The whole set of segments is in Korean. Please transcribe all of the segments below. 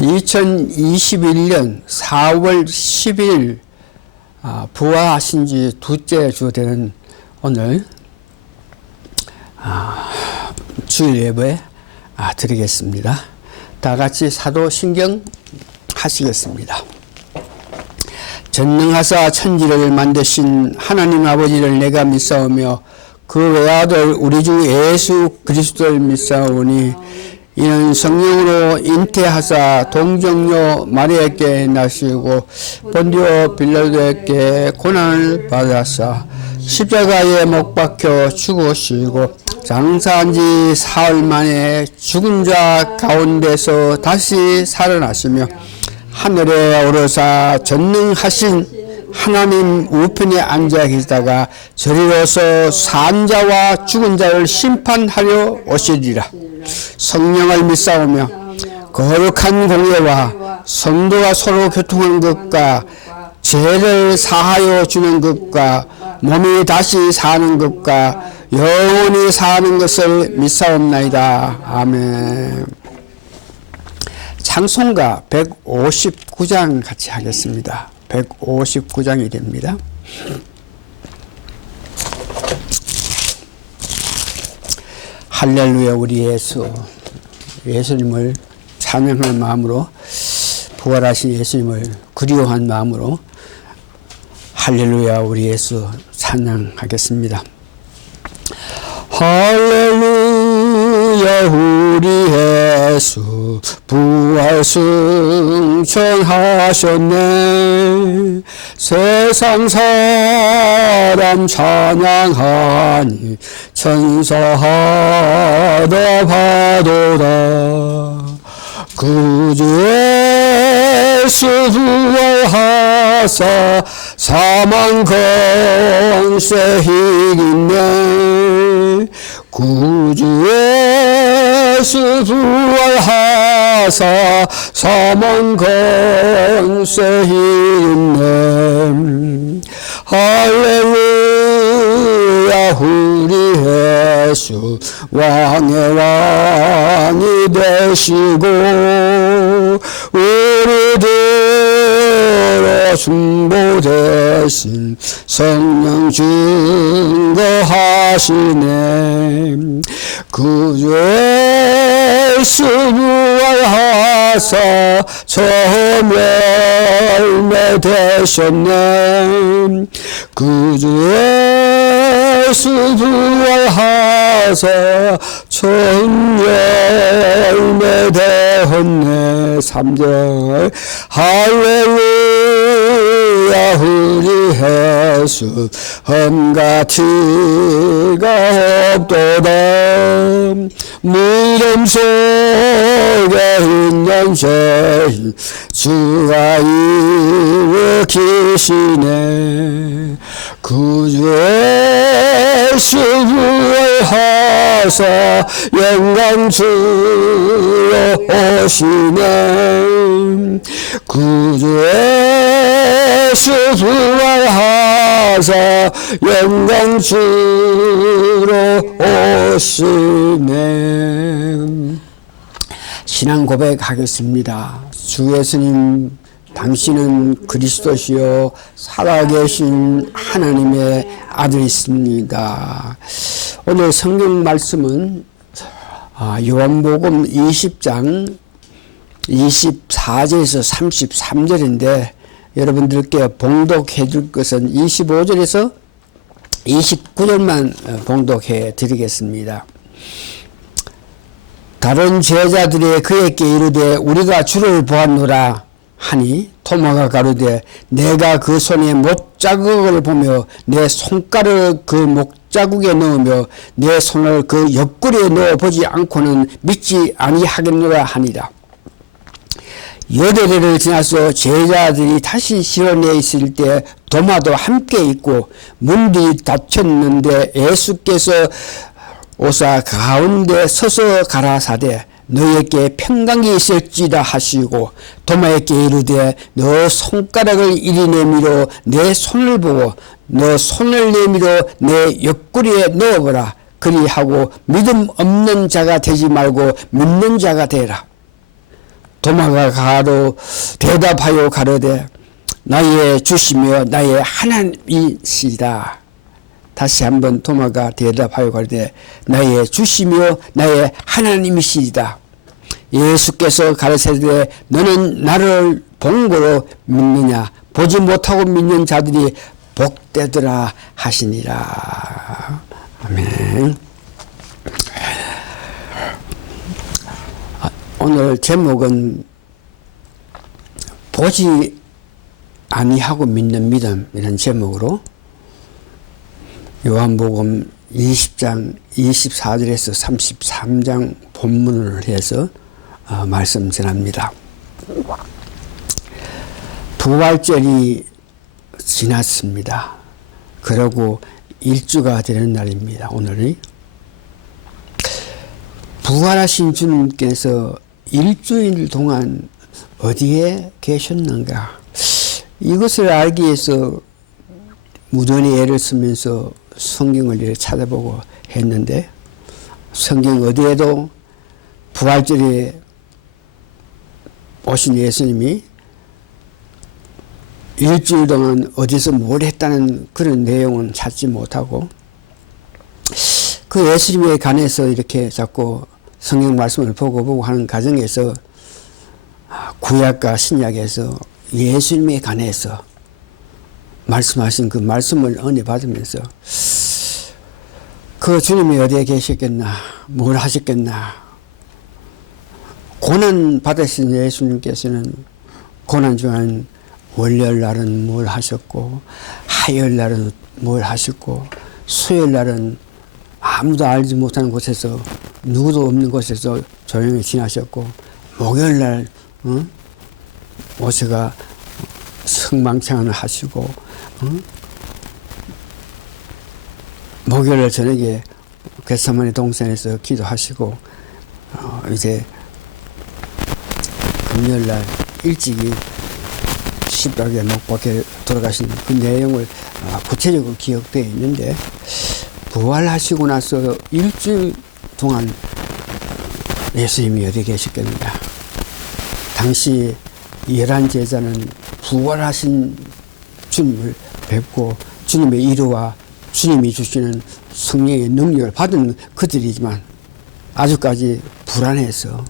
2021년 4월 10일 부활하신 지 두째 주 되는 오늘 주일 예배 드리겠습니다. 다 같이 사도신경 하시겠습니다. 전능하사 천지를 만드신 하나님 아버지를 내가 믿사오며 그 외아들 우리 주 예수 그리스도를 믿사오니 이는 성령으로 잉태하사 동정녀 마리아에게 나시고 본디오 빌라도에게 고난을 받았사 십자가에 못 박혀 죽으시고 장사한 지 사흘 만에 죽은 자 가운데서 다시 살아나시며 하늘에 오르사 전능하신 하나님 우편에 앉아 계시다가 저리로서 산 자와 죽은 자를 심판하려 오시리라. 성령을 믿사오며 거룩한 공예와 성도가 서로 교통하는 것과 죄를 사하여 주는 것과 몸이 다시 사는 것과 영원히 사는 것을 믿사옵나이다. 아멘. 찬송가 159장 같이 하겠습니다. 159장이 됩니다. 할렐루야. 우리 예수님을 찬양하는 마음으로, 부활하신 예수님을 그리워한 마음으로 할렐루야 우리 예수 찬양하겠습니다. 할렐루야 우리 예수 부활 승천하셨네. 세상 사람 찬양하니 천사하다 바도다. 구주 예수 부활하사 사망 권세 이기네. 구주 예수 부활하사 사망 권세 이기네. 할렐루야 우리 예수 왕의 왕이 되시고 우리들의 중보 대신 성령 증거하시네. 구주 예수 부활하사 처음 열매 되셨네. 구주 예수 부활하사 처음 열매 되었네. 3절 할렐루야 우리 예수 험과 티가 없도다. 무덤 속에 있는 죄인 주가 일으키시네. 구주 예수 부활하사 영광 주러 오시네. 구주 예수 부활하사 영광 주러 오시네. 신앙 고백하겠습니다. 주 예수님, 당신은 그리스도시요 살아계신 하나님의 아들이십니다. 오늘 성경 말씀은 요한복음 20장 24절에서 33절인데 여러분들께 봉독해 줄 것은 25절에서 29절만 봉독해 드리겠습니다. 다른 제자들이 그에게 이르되 우리가 주를 보았노라 하니 토마가 가로되 내가 그 손에 못자국을 보며 내 손가락을 그 못자국에 넣으며 내 손을 그 옆구리에 넣어보지 않고는 믿지 아니하겠노라 하니라. 여대를 지나서 제자들이 다시 실온에 있을 때 도마도 함께 있고 문이 닫혔는데 예수께서 오사 가운데 서서 가라사대 너에게 평강이 있을지라 하시고 도마에게 이르되 너 손가락을 이리 내밀어 내 손을 보고 너 손을 내밀어 내 옆구리에 넣어보라. 그리하고 믿음 없는 자가 되지 말고 믿는 자가 되라. 도마가 가로 대답하여 가로되 나의 주시며 나의 하나님이시다. 다시 한번 도마가 대답하여 가로되 나의 주시며 나의 하나님이시다. 예수께서 가르치되 너는 나를 본 거로 믿느냐? 보지 못하고 믿는 자들이 복되더라 하시니라. 아멘. 오늘 제목은 보지 아니하고 믿는 믿음, 이런 제목으로 요한복음 20장 24절에서 33장 본문을 해서 말씀 전합니다. 부활절이 지났습니다. 그러고 일주가 되는 날입니다. 오늘이 부활하신 주님께서 일주일 동안 어디에 계셨는가? 이것을 알기 위해서 무던히 애를 쓰면서 성경을 이렇게 찾아보고 했는데, 성경 어디에도 부활절에 오신 예수님이 일주일 동안 어디서 뭘 했다는 그런 내용은 찾지 못하고, 그 예수님에 관해서 이렇게 자꾸 성경 말씀을 보고 하는 과정에서 구약과 신약에서 예수님에 관해서 말씀하신 그 말씀을 은혜 받으면서 그 주님이 어디에 계셨겠나, 뭘 하셨겠나. 고난 받으신 예수님께서는 고난 중엔 월요일날은 뭘 하셨고, 화요일날은 뭘 하셨고, 수요일날은 아무도 알지 못하는 곳에서, 누구도 없는 곳에서 조용히 지나셨고, 목요일날 모세가 성망창을 하시고, 목요일 저녁에 겟세마네 동산에서 기도하시고, 이제 금요일날 일찍이 십자가에 못 박혀 돌아가신 그 내용을 구체적으로 기억되어 있는데, 부활하시고 나서 일주일 동안 예수님이 어디 계셨겠느냐. 당시 11제자는 부활하신 주님을 뵙고 주님의 이루와 주님이 주시는 성령의 능력을 받은 그들이지만 아직까지 불안해서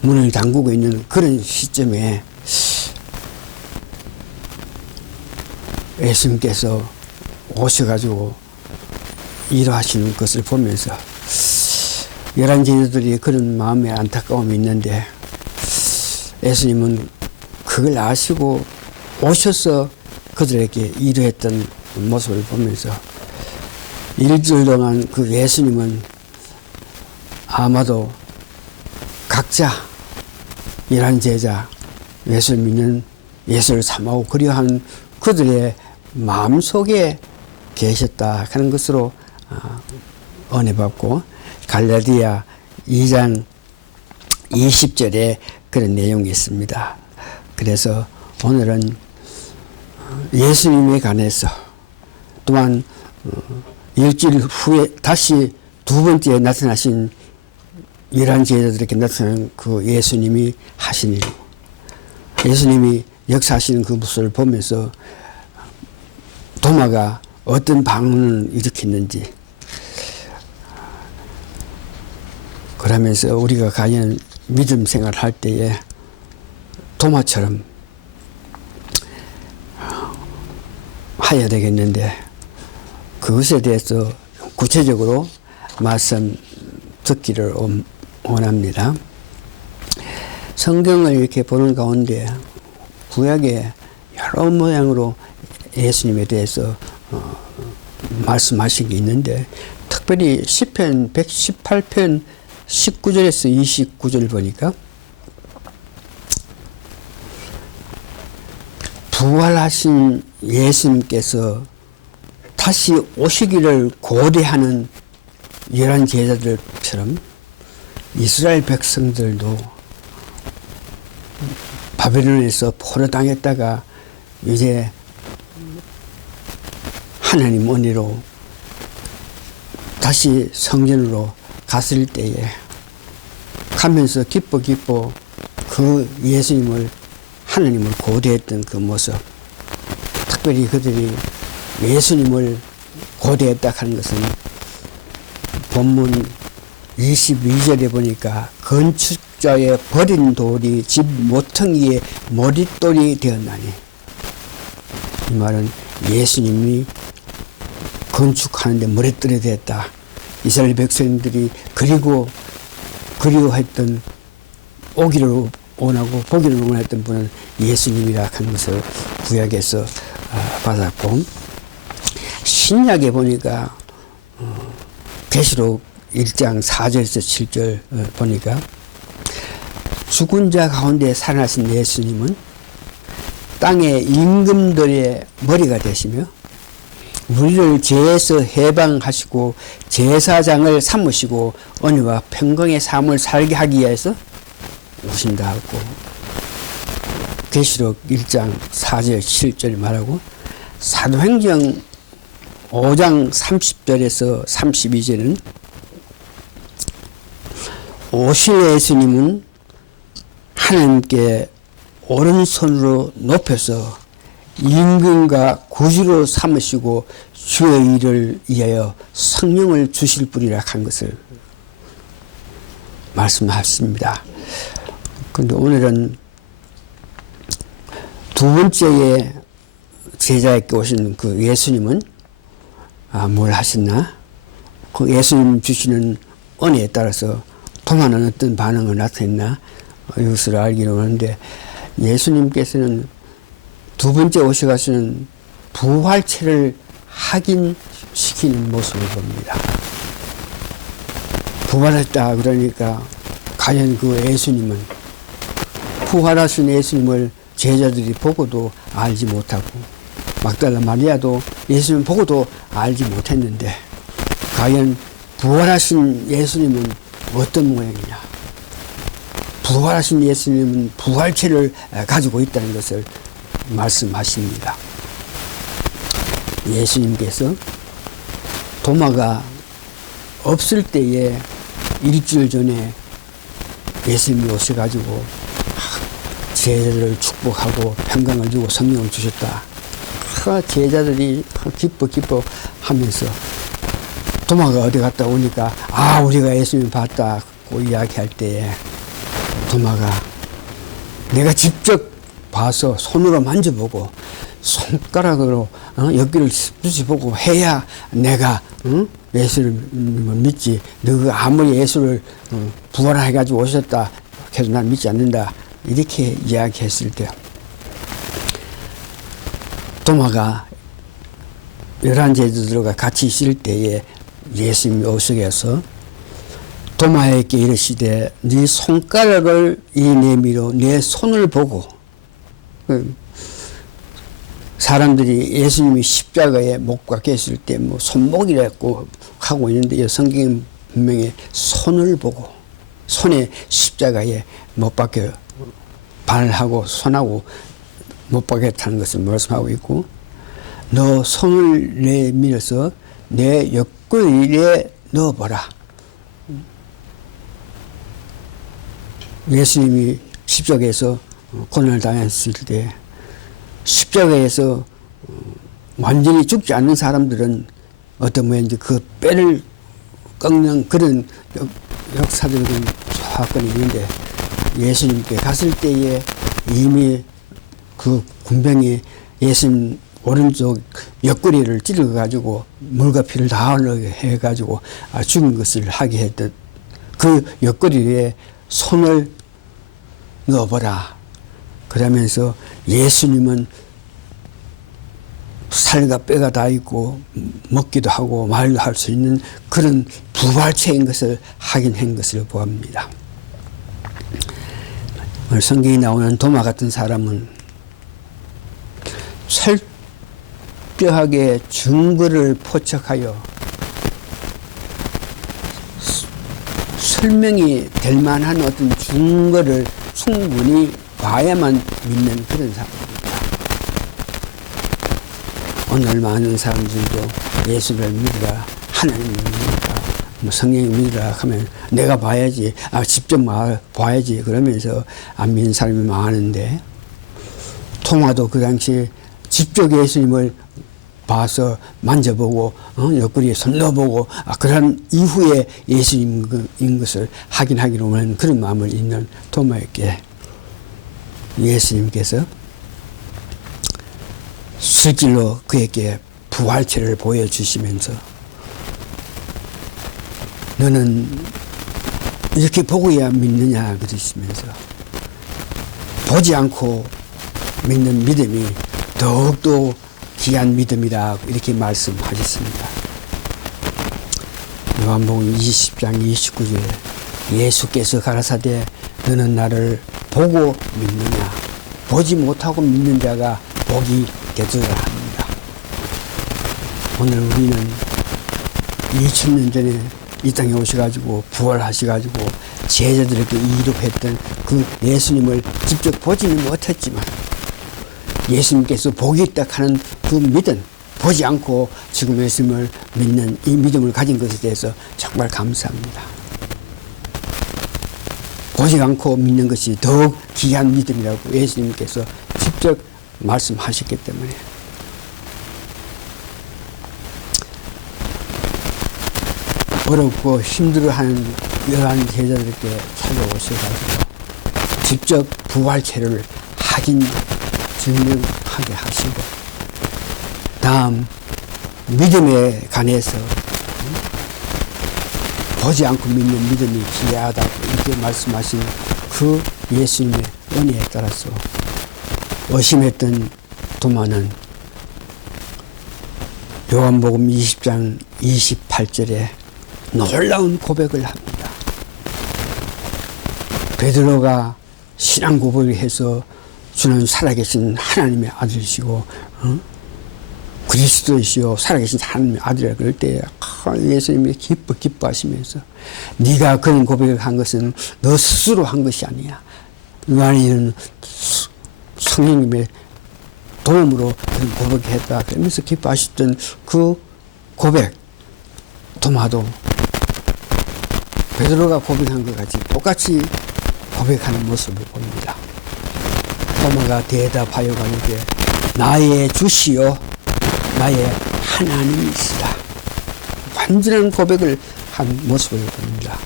문을 잠그고 있는 그런 시점에 예수님께서 오셔가지고 일하시는 것을 보면서 11제자들이 그런 마음의 안타까움이 있는데, 예수님은 그걸 아시고 오셔서 그들에게 일했던 모습을 보면서 일주일 동안 그 예수님은 아마도 각자 11제자, 예수를 믿는, 예수를 사모하고 그리워하는 그들의 마음속에 계셨다 하는 것으로 은혜 받고, 갈라디아 2장 20절에 그런 내용이 있습니다. 그래서 오늘은 예수님에 관해서, 또한 일주일 후에 다시 두 번째 나타나신 11제자들에게 나타난 그 예수님이 하신 일, 예수님이 역사하시는 그 모습을 보면서 도마가 어떤 반응을 일으켰는지, 그러면서 우리가 과연 믿음 생활을 할 때에 도마처럼 해야 되겠는데, 그것에 대해서 구체적으로 말씀 듣기를 원합니다. 성경을 이렇게 보는 가운데 구약에 여러 모양으로 예수님에 대해서 말씀하신 게 있는데, 특별히 시편 118편 19절에서 29절 보니까 부활하신 예수님께서 다시 오시기를 고대하는 11제자들처럼 이스라엘 백성들도 바벨론에서 포로당했다가 이제 하나님 은혜로 다시 성전으로 갔을 때에 가면서 기뻐 그 그 예수님을, 하나님을 고대했던 그 모습, 특별히 그들이 예수님을 고대했다 하는 것은 본문 22절에 보니까 건축자의 버린 돌이 집 모퉁이의 머릿돌이 되었나니, 이 말은 예수님이 건축하는데 머릿돌이 되었다. 이스라엘 백성들이 그리워했던, 오기를 원하고 보기를 원했던 분은 예수님이라 하는 것을 구약에서 받았고, 신약에 보니까 계시록 1장 4절에서 7절 보니까 죽은 자 가운데 살아나신 예수님은 땅의 임금들의 머리가 되시며 우리를 죄에서 해방하시고 제사장을 삼으시고 은혜와 평강의 삶을 살게 하기 위해서 오신다 하고, 계시록 1장 4절 7절 말하고, 사도행전 5장 30절에서 32절은 오실 예수님은 하나님께 오른손으로 높여서 임금과 구주로 삼으시고 주의 일을 위하여 성령을 주실 분이라 한 것을 말씀하십니다. 그런데 오늘은 두 번째의 제자에게 오신 그 예수님은 뭘 하셨나? 그 예수님 주시는 은혜에 따라서 도마는 어떤 반응을 나타냈나? 이것을 알기로 하는데, 예수님께서는 두 번째 오셔가시는 부활체를 확인시키는 모습을 봅니다. 부활했다 그러니까 과연 그 예수님은, 부활하신 예수님을 제자들이 보고도 알지 못하고 막달라 마리아도 예수님 보고도 알지 못했는데, 과연 부활하신 예수님은 어떤 모양이냐? 부활하신 예수님은 부활체를 가지고 있다는 것을 말씀하십니다. 예수님께서 도마가 없을 때에 일주일 전에 예수님이 오셔가지고 제자들을 축복하고 평강을 주고 성령을 주셨다. 제자들이 기뻐 하면서 도마가 어디 갔다 오니까 우리가 예수님 봤다고 이야기할 때에 도마가 내가 직접 봐서 손으로 만져보고 손가락으로 여기를 쑤시보고 해야 내가 예수를 믿지. 너가 아무리 예수를 부활해가지고 오셨다 해도 난 믿지 않는다. 이렇게 이야기했을 때 도마가 11제자들과 같이 있을 때에 예수님이 오셔서 도마에게 이르시되 네 손가락을 이 내밀어 내 손을 보고, 사람들이 예수님이 십자가에 못 박혀 있을 때 뭐 손목이라고 하고 있는데, 성경은 분명히 손을 보고, 손에 십자가에 못 박혀 발하고 손하고 못 박혔다는 것을 말씀하고 있고, 너 손을 내밀어서 내 옆구리에 넣어보라. 예수님이 십자가에서 고난을 당했을 때 십자가에서 완전히 죽지 않는 사람들은 어떤 모양인지 그 뼈를 꺾는 그런 역사적인 사건이 있는데, 예수님께 갔을 때에 이미 그 군병이 예수님 오른쪽 옆구리를 찔러가지고 물과 피를 다 흘러해가지고 죽은 것을 하게 했던 그 옆구리에 손을 넣어보라. 그러면서 예수님은 살과 뼈가 다 있고 먹기도 하고 말도 할 수 있는 그런 부활체인 것을 확인한 것을 보합니다. 오늘 성경에 나오는 도마 같은 사람은 철저하게 증거를 포착하여 설명이 될 만한 어떤 증거를 충분히 봐야만 믿는 그런 사람입니다. 오늘 많은 사람들도 예수를 믿으라, 하나님을 믿으라, 뭐 성령이 믿으라 하면 내가 봐야지, 직접 봐야지 그러면서 안 믿는 사람이 많은데, 토마도 그 당시에 직접 예수님을 봐서 만져보고 옆구리에 손 넣어보고 그런 이후에 예수님인 것을 확인하기로 하는 그런 마음을 있는 토마에게 예수님께서 실질로 그에게 부활체를 보여주시면서 너는 이렇게 보고야 믿느냐 그러시면서 보지 않고 믿는 믿음이 더욱더 귀한 믿음이다 이렇게 말씀하셨습니다. 요한복음 20장 29절에 예수께서 가라사대 너는 나를 보고 믿느냐 보지 못하고 믿는 자가 복이 되리라 합니다. 오늘 우리는 2000년 전에 이 땅에 오셔가지고 부활하셔가지고 제자들에게 이룩했던 그 예수님을 직접 보지는 못했지만 예수님께서 복이 있다 하는 그 믿음, 보지 않고 지금 예수님을 믿는 이 믿음을 가진 것에 대해서 정말 감사합니다. 보지 않고 믿는 것이 더욱 귀한 믿음이라고 예수님께서 직접 말씀하셨기 때문에 어렵고 힘들어하는 여러 제자들에게 찾아오셔가지고 직접 부활체를 확인 증명하게 하시고 다음 믿음에 관해서 보지 않고 믿는 믿음이 귀하다고 이렇게 말씀하신 그 예수님의 은혜에 따라서 의심했던 도마는 요한복음 20장 28절에 놀라운 고백을 합니다. 베드로가 신앙 고백을 해서 주는 살아계신 하나님의 아들이시고 그리스도이시오 살아계신 하나님의 아들이라 그럴 때 예수님이 기뻐하시면서 네가 그런 고백을 한 것은 너 스스로 한 것이 아니야. 그 안에는 성령님의 도움으로 그런 고백했다. 그러면서 기뻐하셨던 그 고백 도마도 베드로가 고백한 것 같이 똑같이 고백하는 모습을 봅니다. 도마가 대답하여 가로되 나의 주시요 나의 하나님이시라. 완전한 고백을 한 모습을 봅니다.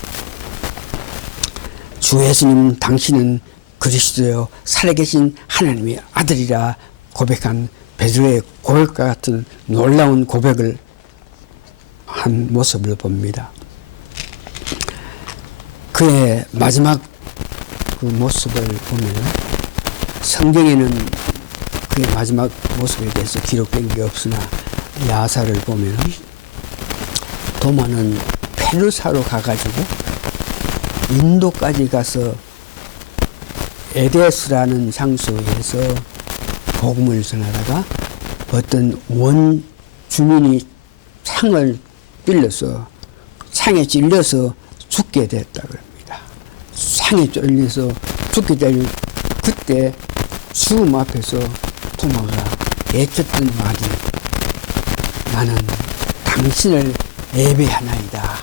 주 예수님 당신은 그리스도요 살아계신 하나님의 아들이라 고백한 베드로의 고백과 같은 놀라운 고백을 한 모습을 봅니다. 그의 마지막 그 모습을 보면 성경에는 그의 마지막 모습에 대해서 기록된 게 없으나 야사를 보면 도마는 페르사로 가가지고 인도까지 가서 에데스라는 장소에서 복음을 전하다가 어떤 원 주민이 창을 찔러서 창에 찔려서 죽게 됐다 그럽니다. 창에 찔려서 죽게 될 그때 죽음 앞에서 도마가 외쳤던 말이 나는 당신을 예배하나이다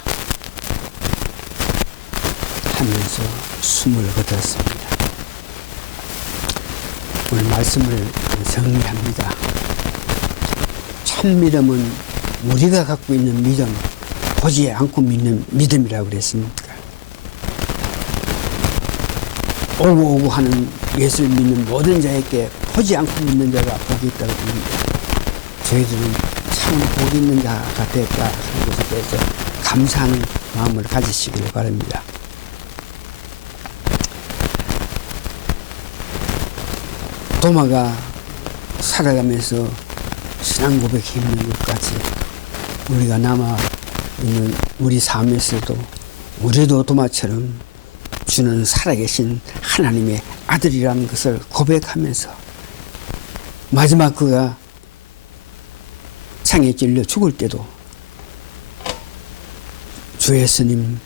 하면서 숨을 거뒀습니다. 오늘 말씀을 정리합니다. 참 믿음은 우리가 갖고 있는 믿음, 보지 않고 믿는 믿음이라고 그랬습니까? 오고 하는 예수를 믿는 모든 자에게 보지 않고 믿는 자가 복이 있다고 합니다. 저희들은 참 복이 있는 자가 됐다 하는 것에 대해서 감사하는 마음을 가지시길 바랍니다. 도마가 살아가면서 신앙 고백이 있는 것 같이 우리가 남아 있는 우리 삶에서도 우리도 도마처럼 주는 살아계신 하나님의 아들이라는 것을 고백하면서 마지막 그가 창에 찔려 죽을 때도 주 예수님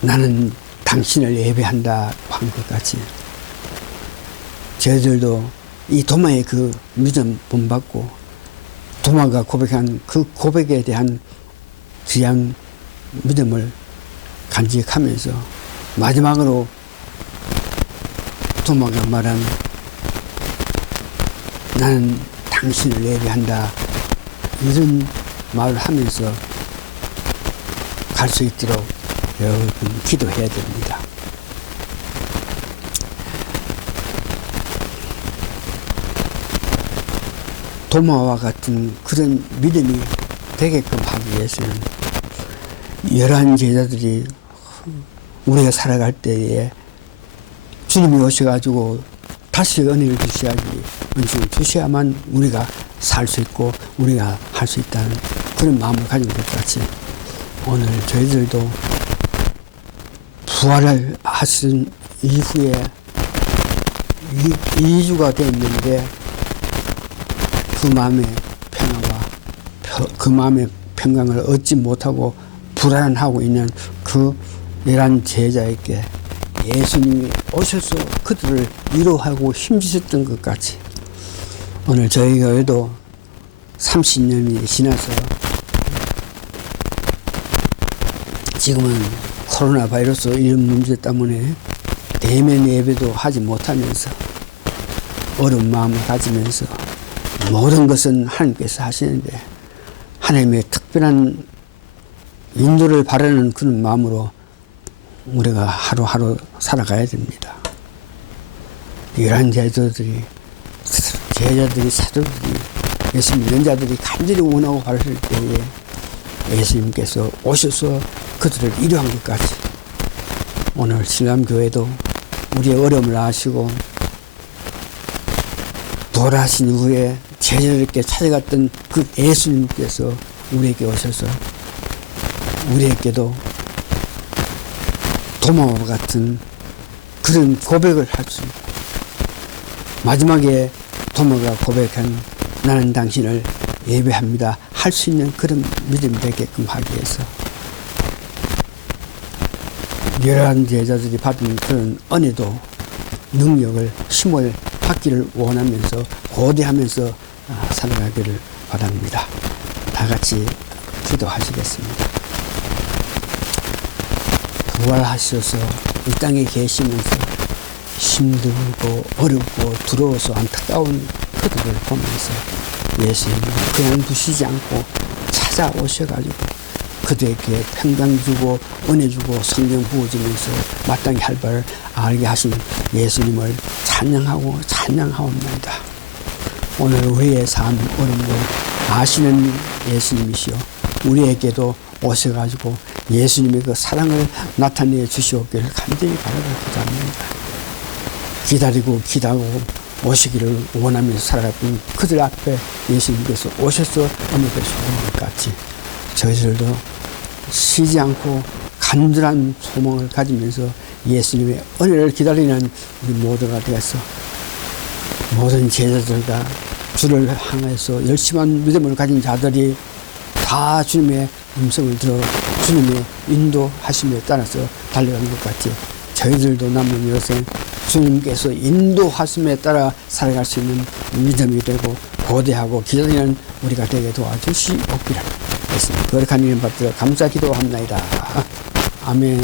나는 당신을 예배한다 한 것 같이 저희들도 이 도마의 그 믿음 본받고 도마가 고백한 그 고백에 대한 귀한 믿음을 간직하면서 마지막으로 도마가 말한 나는 당신을 예배한다 이런 말을 하면서 갈 수 있도록 여러분 기도해야 됩니다. 도마와 같은 그런 믿음이 되게끔 하기 위해서는 11 제자들이 우리가 살아갈 때에 주님이 오셔가지고 다시 은혜를 주셔야지, 은총을 주셔야만 우리가 살 수 있고 우리가 할 수 있다는 그런 마음을 가진 것 같이 오늘 저희들도 부활을 하신 이후에 2주가 됐는데 그 마음의 평화와 그 마음의 평강을 얻지 못하고 불안하고 있는 그 11 제자에게 예수님이 오셔서 그들을 위로하고 힘주셨던 것 같이 오늘 저희 교회도 30년이 지나서 지금은 코로나 바이러스 이런 문제 때문에 대면 예배도 하지 못하면서 어려운 마음을 가지면서 모든 것은 하나님께서 하시는데 하나님의 특별한 인도를 바라는 그런 마음으로 우리가 하루하루 살아가야 됩니다. 11 제자들이 사도들이 예수님 믿는 자들이 간절히 원하고 바랐을 때에 예수님께서 오셔서 그들을 위로한 것까지 오늘 신람교회도 우리의 어려움을 아시고 부활하신 이후에 제자들께 찾아갔던 그 예수님께서 우리에게 오셔서 우리에게도 도마와 같은 그런 고백을 할 수 있고 마지막에 도마가 고백한 나는 당신을 예배합니다 할 수 있는 그런 믿음이 되게끔 하기 위해서 11 제자들이 받은 그런 은혜도 능력을 힘을 받기를 원하면서 고대하면서 살아가기를 바랍니다. 다 같이 기도하시겠습니다. 부활하셔서 이 땅에 계시면서 힘들고 어렵고 두려워서 안타까운 그들을 보면서 예수님은 그냥 두시지 않고 찾아오셔가지고 그들에게 평강 주고 은혜 주고 성령 부어주면서 마땅히 할 바를 알게 하신 예수님을 찬양하옵나이다. 오늘 우리의 삶 어려운 걸 아시는 예수님이시여 우리에게도 오셔가지고 예수님의 그 사랑을 나타내 주시옵기를 간절히 바라고 기도합니다. 기다리고 오시기를 원하면서 살아갔던 그들 앞에 예수님께서 오셔서 은혜 주시는 것 같이 저희들도 쉬지 않고 간절한 소망을 가지면서 예수님의 은혜를 기다리는 우리 모두가 되어서 모든 제자들과 주를 향해서 열심한 믿음을 가진 자들이 다 주님의 음성을 들어 주님의 인도하심에 따라서 달려가는 것 같이 저희들도 남은 여생 주님께서 인도하심에 따라 살아갈 수 있는 믿음이 되고 고대하고 기다리는 우리가 되게 도와주시옵기를 예수님 거룩한 이름 받들어 감사 기도합나이다. 아멘.